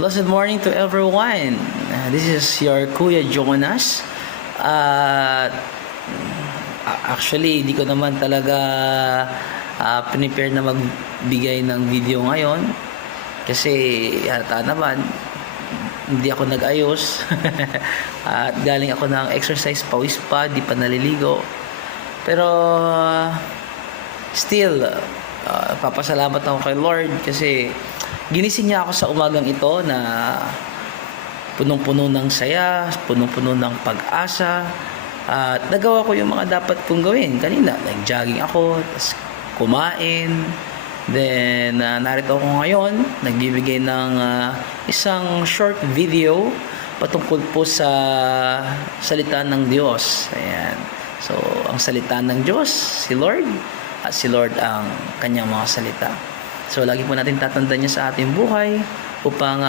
Blessed morning to everyone. This is your Kuya Jonas. Actually, hindi ko naman talaga prepare na magbigay ng video ngayon. Kasi yata naman, hindi ako nag-ayos. At galing ako ng exercise, pawis pa, di pa naliligo. Pero still, papasalamat ako kay Lord kasi ginising niya ako sa umagang ito na punong-puno ng saya, punong-puno ng pag-asa. At nagawa ko yung mga dapat kong gawin kanina. Like jogging ako, tapos kumain. Then narito ako ngayon, nagbibigay ng isang short video patungkol po sa salita ng Diyos. Ayan. So, ang salita ng Diyos, si Lord, at si Lord ang kanyang mga salita. So, lagi po natin tatandaan niya sa ating buhay upang